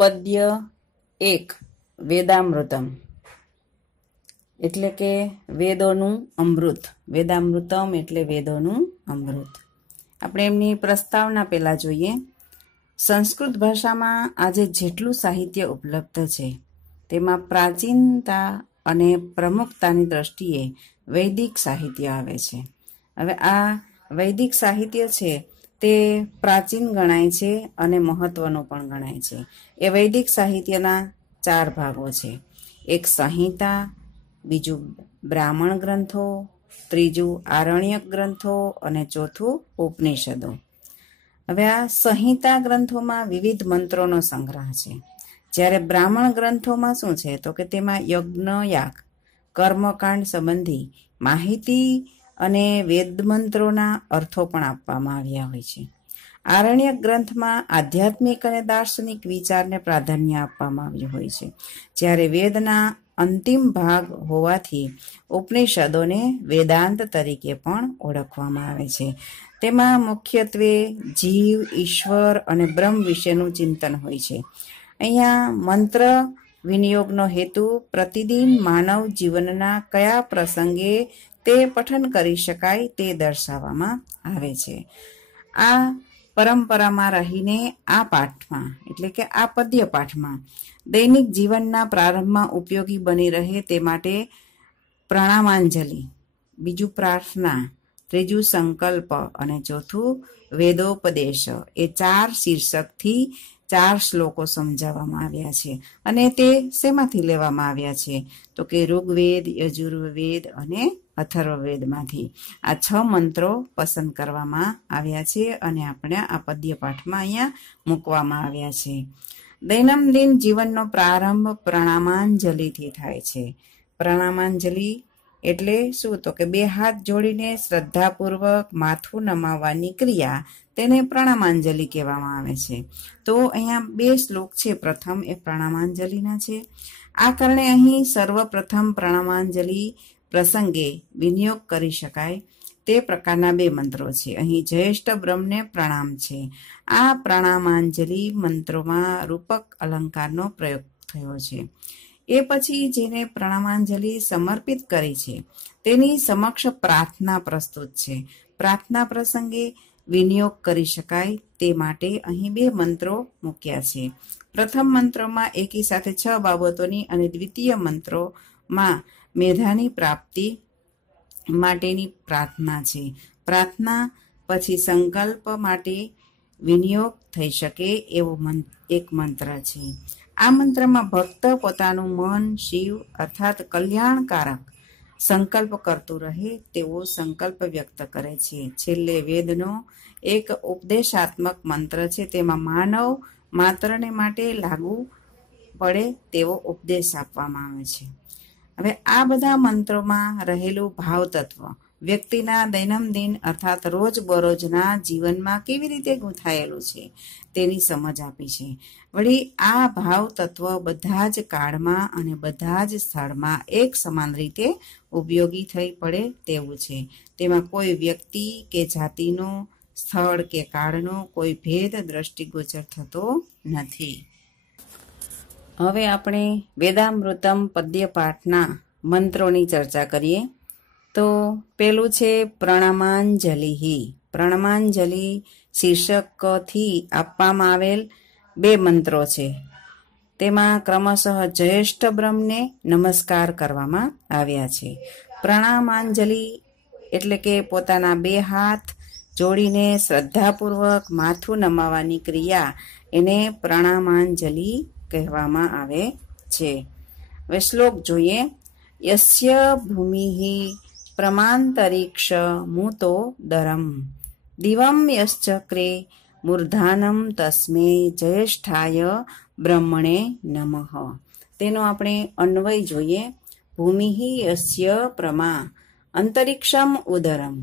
પદ્ય 1 વેદામૃતમ એટલે કે વેદોનું અમૃત. વેદામૃતમ એટલે વેદોનું અમૃત. આપણે એમની પ્રસ્તાવના પહેલા જોઈએ. સંસ્કૃત ભાષામાં આજે જેટલું સાહિત્ય ઉપલબ્ધ છે તેમાં પ્રાચીનતા અને પ્રમુખતાની દ્રષ્ટિએ વૈદિક સાહિત્ય આવે છે. હવે આ વૈદિક સાહિત્ય છે તે પ્રાચીન ગણાય છે અને મહત્વનું પણ ગણાય છે. એ વૈદિક સાહિત્યના 4 ભાગો છે. એક સંહિતા, બીજું બ્રાહ્મણ ગ્રંથો, ત્રીજું આરણ્યક ગ્રંથો અને ચોથું ઉપનિષદો. હવે આ સંહિતા ગ્રંથોમાં વિવિધ મંત્રોનો સંગ્રહ છે. જ્યારે બ્રાહ્મણ ગ્રંથોમાં શું છે તો કે તેમાં યજ્ઞ-યાગ, કર્મકાંડ સંબંધી માહિતી અને વેદ મંત્રોના અર્થો પણ આપવામાં આવ્યા હોય છે. આરણ્યક ગ્રંથમાં આધ્યાત્મિક અને દાર્શનિક વિચારને પ્રાધાન્ય આપવામાં આવ્યું હોય છે. જ્યારે વેદના અંતિમ ભાગ હોવાથી ઉપનિષદોને વેદાંત તરીકે પણ ઓળખવામાં આવે છે. તેમાં મુખ્યત્વે જીવ, ઈશ્વર અને બ્રહ્મ વિશેનું ચિંતન હોય છે. અહીંયા મંત્ર વિનિયોગનો હેતુ પ્રતિદિન માનવ જીવનના કયા પ્રસંગે તે પઠન કરી શકાય તે દર્શાવવામાં આવે છે. આ પરંપરામાં રહીને આ પાઠમાં એટલે કે આ પદ્ય પાઠમાં દૈનિક જીવનના પ્રારંભમાં ઉપયોગી બની રહે તે માટે પ્રણામાંજલિ, બીજું પ્રાર્થના, ત્રીજું સંકલ્પ અને ચોથું વેદોપદેશ એ 4 શીર્ષકથી 4 શ્લોકો સમજાવવામાં આવ્યા છે. અને તે શેમાંથી લેવામાં આવ્યા છે તો કે ઋગ્વેદ, યજુર્વેદ અને અથર્વવેદમાંથી આ 6 મંત્રો પસંદ કરવામાં આવ્યા છે અને આપણે આ પદ્ય પાઠમાં અહીંયા મૂકવામાં આવ્યા છે. દૈનંદિન જીવનનો પ્રારંભ પ્રણામાંજલિથી થાય છે. પ્રણામાંજલિ એટલે શું તો કે 2 હાથ જોડીને શ્રદ્ધાપૂર્વક માથું નમાવવાની ક્રિયા, તેને પ્રણામાંજલિ કહેવામાં આવે છે. તો અહીંયા 2 શ્લોક છે. પ્રથમ એ પ્રણામાંજલિના છે. આ કારણે અહીં સર્વપ્રથમ પ્રણામાંજલિ પ્રસંગે વિનિયોગ કરી શકાય તે પ્રકારના 2 મંત્રો છે. અહીં જ્યેષ્ઠ બ્રહ્મને પ્રણામ છે. આ પ્રણામાંજલિ મંત્રોમાં રૂપક અલંકારનો પ્રયોગ થયો છે. એ પછી જેને પ્રણામાંજલિ સમર્પિત કરી છે તેની સમક્ષ પ્રાર્થના પ્રસ્તુત છે. પ્રાર્થના પ્રસંગે વિનિયોગ કરી શકાય તે માટે અહીં 2 મંત્રો મૂક્યા છે. પ્રથમ મંત્રમાં એકી સાથે 6 બાબતોની અને દ્વિતીય મંત્રોમાં મેધાની પ્રાપ્તિ માટેની પ્રાર્થના છે. પ્રાર્થના પછી સંકલ્પ માટે વિનિયોગ થઈ શકે એવો એક મંત્ર છે. આ મંત્રમાં ભક્ત પોતાનું મન શિવ અર્થાત કલ્યાણકારક સંકલ્પ કરતું રહે તેવો સંકલ્પ વ્યક્ત કરે છે. છેલ્લે વેદનો એક ઉપદેશાત્મક મંત્ર છે. તેમાં માનવ માત્રને માટે લાગુ પડે તેવો ઉપદેશ આપવામાં આવે છે. હવે આ બધા મંત્રોમાં રહેલું ભાવ તત્વ વ્યક્તિના દૈનંદિન અર્થાત રોજબરોજના જીવનમાં કેવી રીતે ગૂંથાયેલું છે તેની સમજ આપી છે. વળી આ ભાવ તત્વ બધા જ કાળમાં અને બધા જ સ્થળમાં એક સમાન રીતે ઉપયોગી થઈ પડે તેવું છે. તેમાં કોઈ વ્યક્તિ કે જાતિનો, સ્થળ કે કાળનો કોઈ ભેદ દ્રષ્ટિગોચર થતો નથી. હવે આપણે વેદામૃતમ પદ્યપાઠના મંત્રોની ચર્ચા કરીએ. તો પેલું છે પ્રણામાંજલિ. પ્રણામાંજલિ શીર્ષકથી આપવામાં આવેલ 2 મંત્રો છે. તેમાં ક્રમશઃ જ્યેષ્ઠ બ્રહ્મને નમસ્કાર કરવામાં આવ્યા છે. પ્રણામાંજલિ એટલે કે પોતાના 2 હાથ જોડીને શ્રદ્ધાપૂર્વક માથું નમાવવાની ક્રિયા એને પ્રણામાંજલિ કહેવામાં આવે છે. હવે શ્લોક જોઈએ. યસ્ય ભૂમિઃ પ્રમાંતરિક્ષ મૂતો દરમ દિવમ યશ્ચક્રે મૂર્ધાનમ તસ્મે જ્યેષ્ઠાય બ્રહ્મણે નમઃ. તેનો આપણે અન્વય જોઈએ. ભૂમિઃ યસ્ય પ્રમા અંતરિક્ષમ ઉદરમ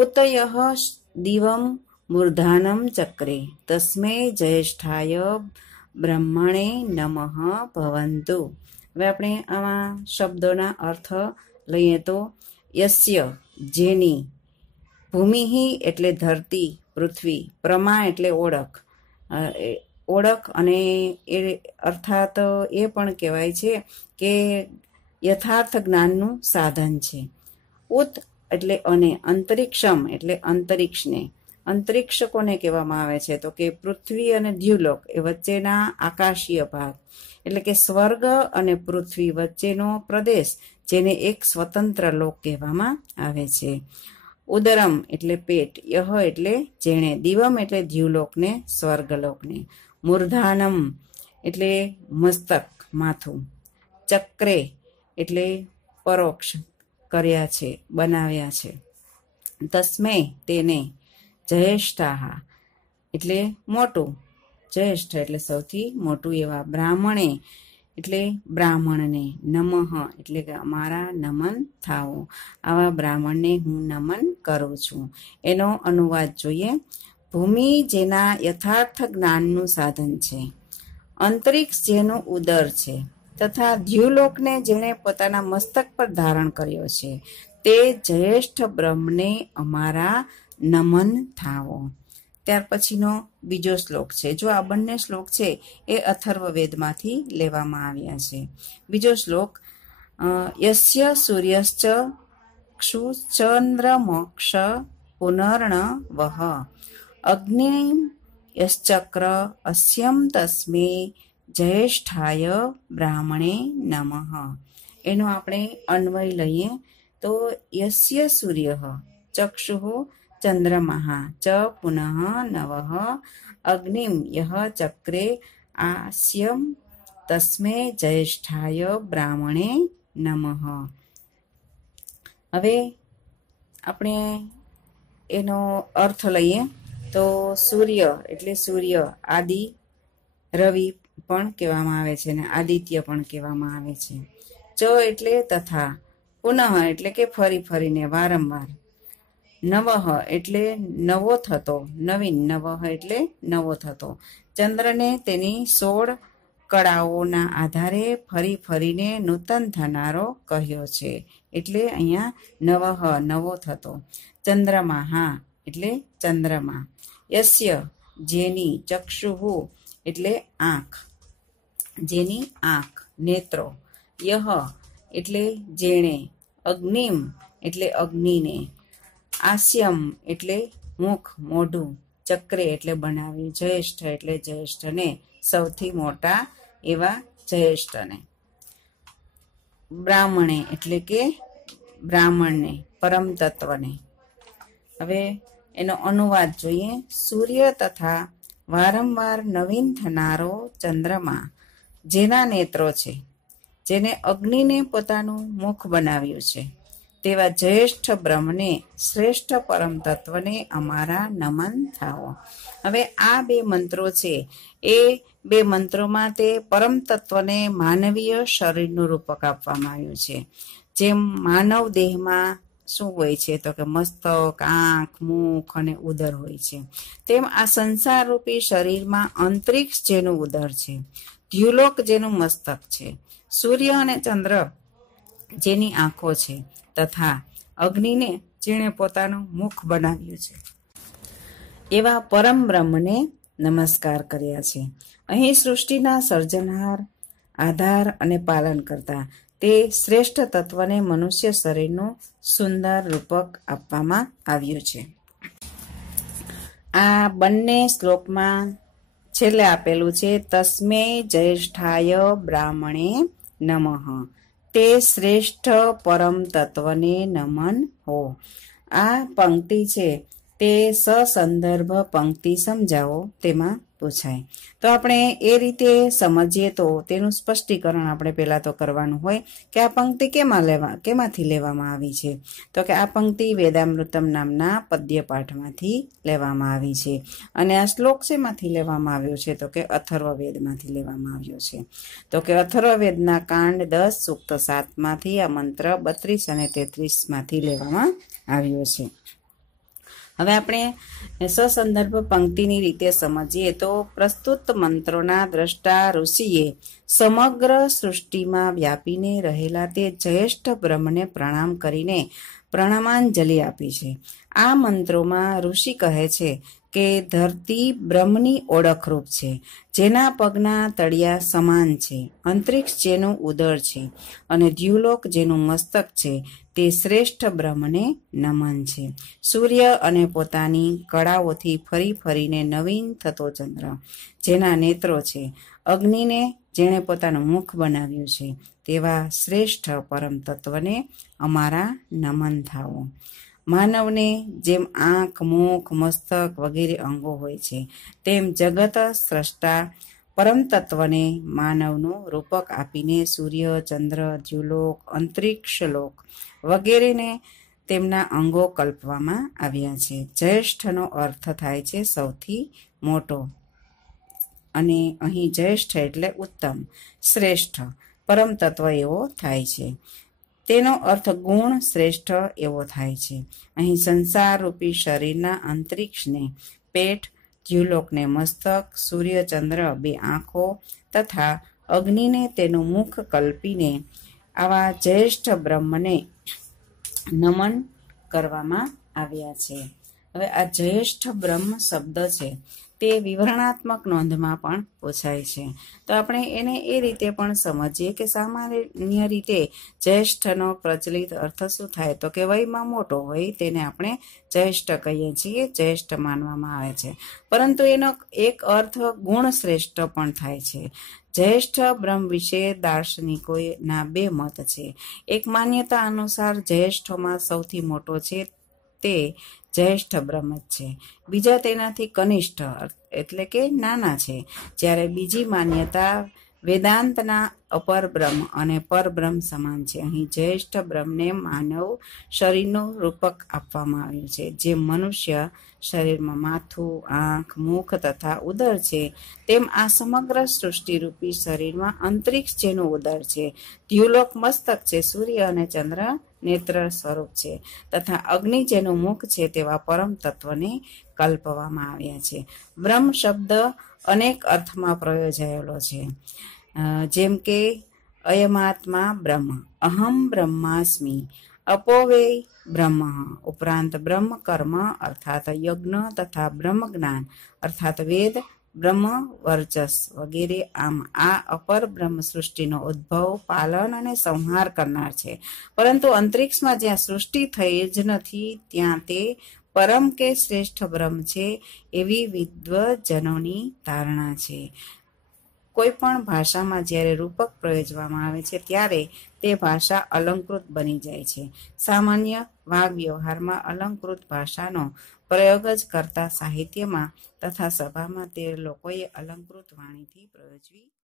ઉતયઃ દિવમ મૂર્ધાનમ ચક્રે તસ્મે જ્યેષ્ઠાય બ્રહ્મણે નમઃ ભવન્તુ. હવે આપણે આમાં શબ્દોના અર્થ લઈએ તો યસ્ય જેની, ભૂમિ એટલે ધરતી પૃથ્વી, પ્રમા એટલે ઓળખ, ઓળખ અને એ અર્થાત એ પણ કહેવાય છે કે યથાર્થ જ્ઞાનનું સાધન છે. ઉત એટલે અને અંતરિક્ષમ એટલે અંતરિક્ષને. અંતરિક્ષ કોને કહેવામાં આવે છે? તો કે પૃથ્વી અને દ્યુલોક એ વચ્ચેના આકાશીય ભાગ, એટલે કે સ્વર્ગ અને પૃથ્વી વચ્ચેનો પ્રદેશ, જેને એક સ્વતંત્ર લોક કહેવામાં આવે છે. ઉદરમ એટલે પેટ, યહ એટલે જેણે, દિવમ એટલે દ્યુલોકને સ્વર્ગલોકને, મૂર્ધાનમ એટલે મસ્તક માથું, ચક્રે એટલે પરોક્ષ કર્યા છે, બનાવ્યા છે, તસ્મે તેને, જયેષ્ઠાહ એટલે મોટું, જ્યેષ્ઠ એટલે સૌથી મોટું એવા, બ્રાહ્મણે એટલે બ્રાહ્મણને, નમઃ એટલે કે અમારા નમન થાઓ, આવા બ્રાહ્મણને હું નમન કરું છું. એનો અનુવાદ જોઈએ. ભૂમિ જેના યથાર્થ જ્ઞાનનું સાધન છે, અંતરિક્ષ જેનું ઉદર છે, તથા દ્યુલોકને જેણે પોતાના મસ્તક પર ધારણ કર્યો છે, તે જ્યેષ્ઠ બ્રહ્મને અમારા નમન થાઓ. ત્યાર પછીનો બીજો શ્લોક છે. જો આ બંને શ્લોક છે એ અથર્વવેદમાંથી લેવામાં આવ્યા છે. બીજો શ્લોક, યસ્ય સૂર્યશ્ચ ક્ષુચંદ્રમોક્ષ પુનર્ણ વહ અગ્નિ યશ્ચક્ર અસ્યમ તસ્મે જ્યેષ્ઠાય બ્રાહ્મણે નમઃ. એનો આપણે અન્વય લઈએ તો યસ્ય સૂર્ય ચક્ષુઃ ચંદ્રમઃ ચ પુનઃ નવઃ અગ્નિમ યહ ચક્રે આસ્યમ તસ્મે જ્યેષ્ઠાય બ્રાહ્મણે નમઃ. હવે આપણે એનો અર્થ લઈએ તો સૂર્ય એટલે સૂર્ય, આદિ રવિ પણ કહેવામાં આવે છે અને આદિત્ય પણ કહેવામાં આવે છે. ચ એટલે તથા, પુનઃ એટલે કે ફરી ફરીને, વારંવાર, નવઃ એટલે નવો થતો, નવીન, નવઃ એટલે નવો થતો, ચંદ્રને તેની 16 કળાઓના આધારે ફરી ફરીને નૂતન થનારો કહ્યો છે, એટલે અહીંયા નવઃ નવો થતો, ચંદ્રમા હા એટલે ચંદ્રમા, યસ્ય જેની, ચક્ષુઃ એટલે આંખ, જેની આંખ, નેત્રો, યહ એટલે જેણે, અગ્નિમ એટલે અગ્નિને, આસ્યમ એટલે મુખ, મોઢું, ચક્રે એટલે બનાવ્યું, જ્યેષ્ઠ એટલે જ્યેષ્ઠને, સૌથી મોટા એવા જ્યેષ્ઠને, બ્રાહ્મણે એટલે કે બ્રાહ્મણને, પરમ તત્વને. હવે એનો અનુવાદ જોઈએ. સૂર્ય તથા વારંવાર નવીન થનારો ચંદ્રમા જેના નેત્રો છે, જેને અગ્નિને પોતાનું મુખ બનાવ્યું છે, તેવા જ્યેષ્ઠ બ્રહ્મને, શ્રેષ્ઠ પરમ તત્વને અમારા નમન થાઓ. હવે આ બે મંત્રો છે એ બે મંત્રોમાં તે પરમ તત્વને માનવીય શરીરનું રૂપક આપવામાં આવ્યું છે. જેમ માનવ દેહમાં શું હોય છે તો કે મસ્તક, આંખ, મુખ અને ઉદર હોય છે, તેમ આ સંસાર રૂપી શરીરમાં અંતરિક્ષ જેનું ઉદર છે, દ્યુલોક જેનું મસ્તક છે, સૂર્ય અને ચંદ્ર જેની આંખો છે, તથા અગ્નિને જેણે પોતાનું મુખ બનાવ્યું છે, એવા પરમ બ્રહ્મને નમસ્કાર કર્યા છે. અહીં સૃષ્ટિના સર્જનહાર, આધાર અને પાલન કરતા તે શ્રેષ્ઠ તત્વને મનુષ્ય શરીરનું સુંદર રૂપક આપવામાં આવ્યું છે. આ બંને શ્લોકમાં છેલ્લે આપેલું છે તસ્મે જ્યેષ્ઠાય બ્રાહ્મણે નમઃ, તે શ્રેષ્ઠ પરમ તત્વને નમન હો. આ પંક્તિ છે તે સસંદર્ભ પંક્તિ સમજાવો તેમાં પૂછાય. તો આપણે એ રીતે સમજીએ તો તેનું સ્પષ્ટીકરણ આપણે પહેલાં તો કરવાનું હોય કે આ પંક્તિ કેમાંથી લેવામાં આવી છે. તો કે આ પંક્તિ વેદામૃતમ નામના પદ્યપાઠમાંથી લેવામાં આવી છે. અને આ શ્લોક શેમાંથી લેવામાં આવ્યો છે તો કે અથર્વવેદમાંથી લેવામાં આવ્યો છે. તો કે અથર્વવેદના કાંડ 10 સૂક્ત 7માંથી આ મંત્ર 32 અને 33માંથી લેવામાં આવ્યો છે. હવે આપણે સસંદર્ભ પંક્તિની રીતે સમજીએ તો પ્રસ્તુત મંત્રોના દ્રષ્ટા ઋષિએ સમગ્ર સૃષ્ટિમાં વ્યાપીને રહેલા તે જ્યેષ્ઠ બ્રહ્મને પ્રણામ કરીને પ્રણામાંજલિ આપી છે. આ મંત્રોમાં ઋષિ કહે છે કે ધરતી બ્રહ્મની ઓળખરૂપ છે, જેના પગના તળિયા સમાન છે, અંતરિક્ષ જેનું ઉદર છે અને દ્યુલોક જેનું મસ્તક છે, તે શ્રેષ્ઠ બ્રહ્મને નમન છે. સૂર્ય અને પોતાની કળાઓથી ફરી ફરીને નવીન થતો ચંદ્ર, જેના નેત્રો છે, અગ્નિને જેણે પોતાનું મુખ બનાવ્યું છે, તેવા શ્રેષ્ઠ પરમ તત્વને અમારા નમન થાવો. માનવને જેમ આંખ, મુખ, મસ્તક વગેરે અંગો હોય છે, તેમ જગત સ્રષ્ટા પરમ તત્વને માનવનું રૂપક આપીને સૂર્ય, ચંદ્ર, દ્યુલોક, અંતરિક્ષલોક વગેરેને તેમના અંગો કલ્પવામાં આવ્યા છે. જ્યેષ્ઠનો અર્થ થાય છે સૌથી મોટો, અને અહીં જ્યેષ્ઠ એટલે ઉત્તમ, શ્રેષ્ઠ, પરમ તત્વ એવો થાય છે. તેનો અર્થ ગુણ શ્રેષ્ઠ એવો થાય છે. અહીં સંસાર રૂપી શરીરના અંતરિક્ષને પેટ, દ્યુલોકને મસ્તક, સૂર્ય ચંદ્ર બે આંખો તથા અગ્નિને તેનું મુખ કલ્પીને આવા જ્યેષ્ઠ બ્રહ્મને નમન કરવામાં આવ્યા છે. હવે આ જ્યેષ્ઠ બ્રહ્મ શબ્દ છે તે વિવરણાત્મક નોંધમાં પણ પૂછાય છે. તો આપણે એને એ રીતે પણ સમજીએ કે સામાન્ય રીતે જ્યેષ્ઠનો પ્રચલિત અર્થ શું થાય, તો કે વયમાં મોટો હોય તેને આપણે જ્યેષ્ઠ કહીએ છીએ, જ્યેષ્ઠ માનવામાં આવે છે. પરંતુ એનો એક અર્થ ગુણ શ્રેષ્ઠ પણ થાય છે. જ્યેષ્ઠ બ્રહ્મ વિશે દાર્શનિકોના બે મત છે. એક માન્યતા અનુસાર જ્યેષ્ઠોમાં સૌથી મોટો છે તે જ્યેષ્ઠ બ્રહ્મ જ છે. બીજા તેનાથી કનિષ્ઠ એટલે કે નાના છે. જ્યારે બીજી માન્યતા વેદાંતના અપર બ્રહ્મ અને પરબ્રહ્મ સમાન છે. અહીં જ્યેષ્ઠ બ્રહ્મને માનવ શરીરનું રૂપક આપવામાં આવ્યું છે. જેમ મનુષ્ય શરીરમાં માથું, આંખ, મુખ તથા ઉદર છે, તેમ આ સમગ્ર સૃષ્ટિરૂપી શરીરમાં અંતરિક્ષ જેનું ઉદર છે, દ્યુલોક મસ્તક છે, સૂર્ય અને ચંદ્ર નેત્ર સ્વરૂપ છે તથા અગ્નિ જેનું મુખ છે, તેવા પરમ તત્વને કલ્પવામાં આવ્યા છે. બ્રહ્મ શબ્દ અનેક અર્થમાં પ્રયોજાયેલો છે. જેમ કે અયમાત્મા બ્રહ્મ, અહમ બ્રહ્માસ્મિ, અપોવૈ બ્રહ્મ, ઉપરાંત બ્રહ્મ કર્મ અર્થાત યજ્ઞ તથા બ્રહ્મ જ્ઞાન અર્થાત વેદ, બ્રહ્મ વર્ચસ વગેરે. આમ આ અપર બ્રહ્મ સૃષ્ટિનો ઉદ્ભવ, પાલન અને સંહાર કરનાર છે. પરંતુ અંતરિક્ષમાં જ્યાં સૃષ્ટિ થઈ જ નથી, ત્યાં તે પરમ કે શ્રેષ્ઠ બ્રહ્મ છે એવી વિદ્વજનોની ધારણા છે. કોઈ પણ ભાષામાં જ્યારે રૂપક પ્રયોજવામાં આવે છે ત્યારે તે ભાષા અલંકૃત બની જાય છે. સામાન્ય વાગ વ્યવહારમાં અલંકૃત ભાષાનો પ્રયોગ જ કરતા સાહિત્યમાં તથા સભામાં તે લોકોએ અલંકૃત વાણીથી પ્રયોજવી